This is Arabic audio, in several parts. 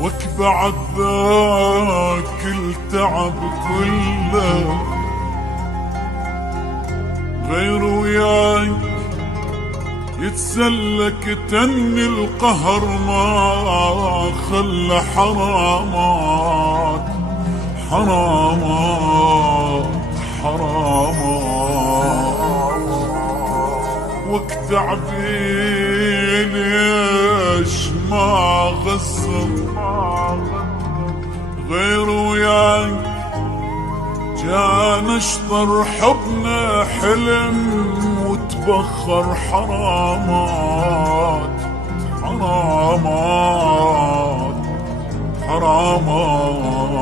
وكبعد ذاك التعب كله غير وياك يتسلك تني القهر ما خلى حرامات حرامات حرامات وكتعبي ليش ما غزر غير وياك جان اشطر حبنا حلم وتبخر حرامات حرامات حرامات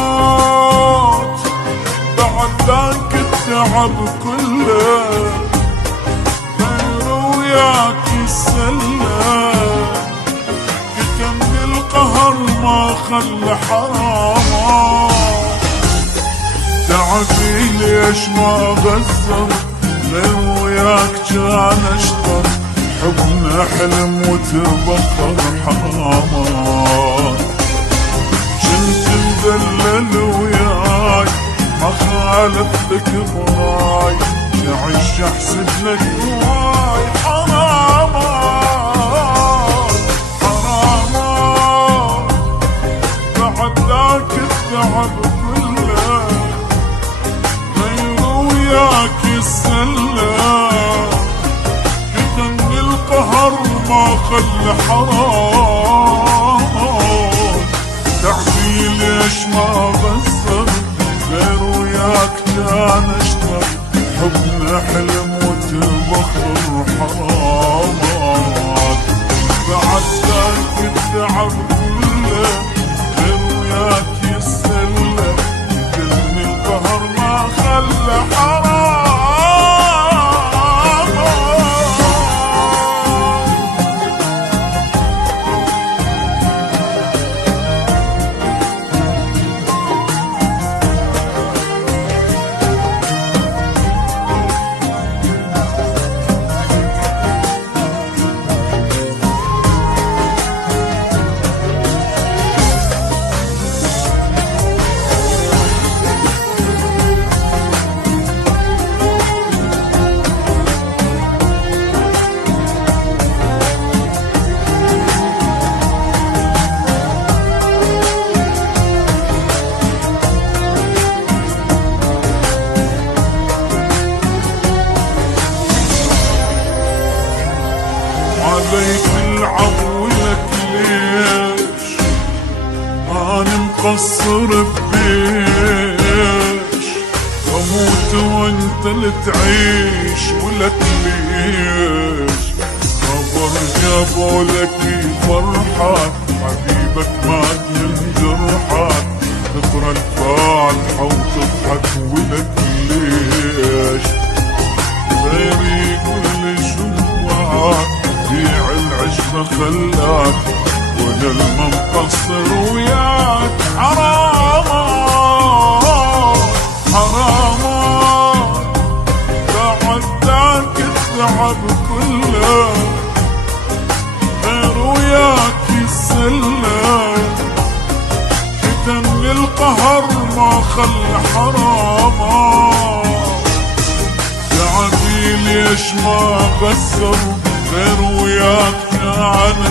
حرامات بعد ذاك التعب كله غير وياك يسلم كتمني القهر ما خلى حرامات تعبي ليش ما غزر غير وياك جان اشطر حبنا حلم وتبخر حرامات كنت مدلل وياي ما خالفتك براي نعيش احسب لك هواي حرامات حرامات بعد ذاك التعب كله غير وياك يسلم كتني القهر ما خلى حرام تعبي ليش ما غزر غير وياك كان اشتر حبنا حلم وتبخر حرامات بعد ذاك التعب كله غير وياك يسلم كتني القهر ما خلى حرام عليك العفو لك ليش أنا مقصر ببيش واموت وانت اللي تعيش ولك ليش خبر جابولك فرحة حبيبك مات من جرحك تقرا الفاتحة وتضحك ولك ليش غيري كل شوات بيع العشرة خلاك وانا المنقصر وياك حرامات حرامات بعد ذاك التعب كله غير وياك يسلم كتمني القهر ما خلى حرامات تعبي ليش ما غسر غير وياك كان